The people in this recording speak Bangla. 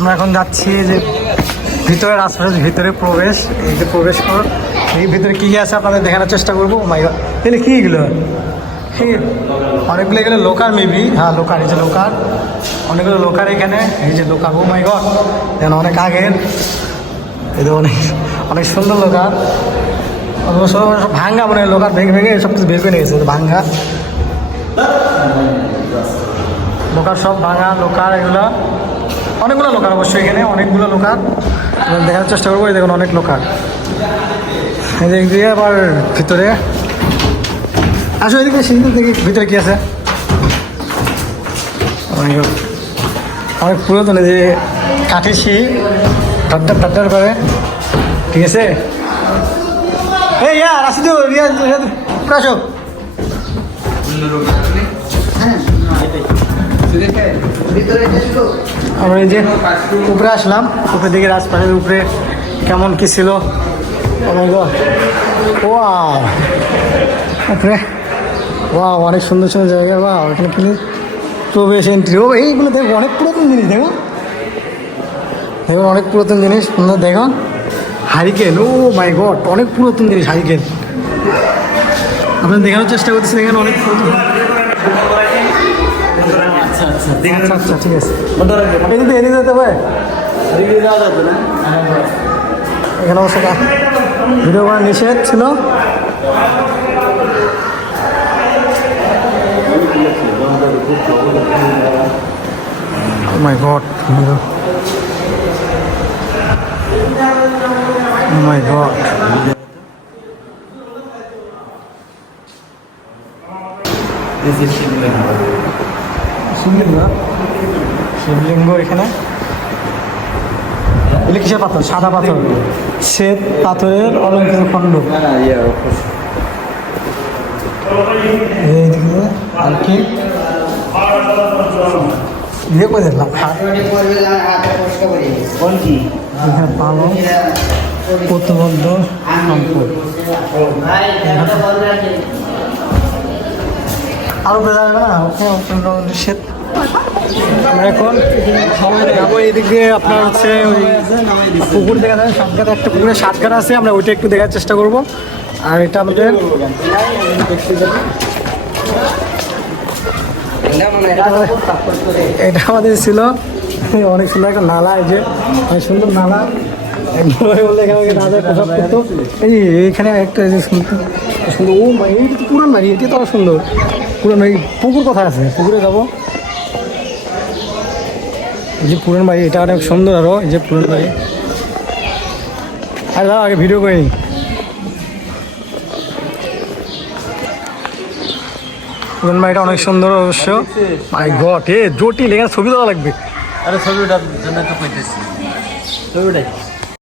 আমরা এখন যাচ্ছি যে ভিতরে রাজপ্রাসাদ ভিতরে প্রবেশ, এই যে প্রবেশ কর, এই ভিতরে কী আছে আপনাদের দেখানোর চেষ্টা করবো। মাই গড, এগুলো কী এগুলো? অনেকগুলো এগুলো লোকার মেবি, হ্যাঁ লোকার, এই যে লোকার, অনেকগুলো লোকার এখানে, এই যে লোকার। ও মাই গড, যেন অনেক আগের, এটা অনেক অনেক সুন্দর লোকার। সব ভাঙ্গা, মানে লোকার ভেঙে ভেঙে সব কিছু বের করে নিয়ে গেছে, ভাঙ্গা লোকার, সব ভাঙা লোকার এগুলো। অনেকগুলো লোকার অবশ্যই এখানে, অনেকগুলো লোকার দেখার চেষ্টা করবো। এই দেখুন অনেক লোকার, এদিক দিয়ে আবার ভিতরে আসো, এদিকে সিঁদুর দেখি ভিতরে কী আছে। অনেক পুরাতন, যে কাঠের সিঁড়ি ঠাড্ডার ঠাড্ডার করে, ঠিক আছে। এই ইয়ার আসি তো রিয়াজ, আসো। আমরা এই যে উপরে আসলাম, উপরে দিকে রাজপ্রাসাদের উপরে কেমন কি ছিল। উপরে অনেক সুন্দর সুন্দর জায়গা, বা এখানে কিন্তু প্রবেশ এন্ট্রি। ও এইগুলো দেখো, অনেক পুরাতন জিনিস, দেখুন দেখুন অনেক পুরাতন জিনিস, সুন্দর দেখুন। হারিকেন, ও মাই গড, অনেক পুরাতন জিনিস হারিকেন। আপনার দেখানোর চেষ্টা করতেছি, দেখেন অনেক পুরাতন। আচ্ছা আচ্ছা ঠিক আছে, এদিকে এদিকে যেতে হবে। এখানে অবশ্য ভিডিও করা নিষেধ ছিল। Oh my god. Oh my god. This is শিবলিঙ্গ এখানে। এগুলো কিসের পাথর? সাদা পাথর, শ্বেত পাথরের অলঙ্কৃত খণ্ড। এইদিকে আর কি ইয়ে করে দেখলাম, এখানে পালন প্রতিবদ্ধ সম্পদ। আরো বোঝা যাবে না, শ্বেত। আমরা এখন যাবো এইদিকে, আপনার হচ্ছে ওই পুকুর দেখা যায়, সাতঘাট, একটা পুকুরে সাতঘাট আছে, আমরা ওইটা একটু দেখার চেষ্টা করব। আর এটা আমাদের এটা আমাদের ছিল অনেক সুন্দর একটা নালা, এই যে অনেক সুন্দর নালা। বলতে এখানে এইখানে একটা সুন্দর সুন্দর, ও এই তো পুরান বাড়ি, এটি তো সুন্দর পুরান বাড়ি। পুকুর কোথায় আছে? পুকুরে যাবো। এই যে পুরান বাড়ি, এটা অনেক সুন্দর। আরো এই যে পুরান বাড়ি, আর দাও আগে ভিডিও করি। পুরান বাড়িটা অনেক সুন্দর অবশ্য। মাই গড, জটিল, এখানে ছবি দেওয়া লাগবে। আরে ছবিটার জন্য তো কইতেছি, ছবিটাই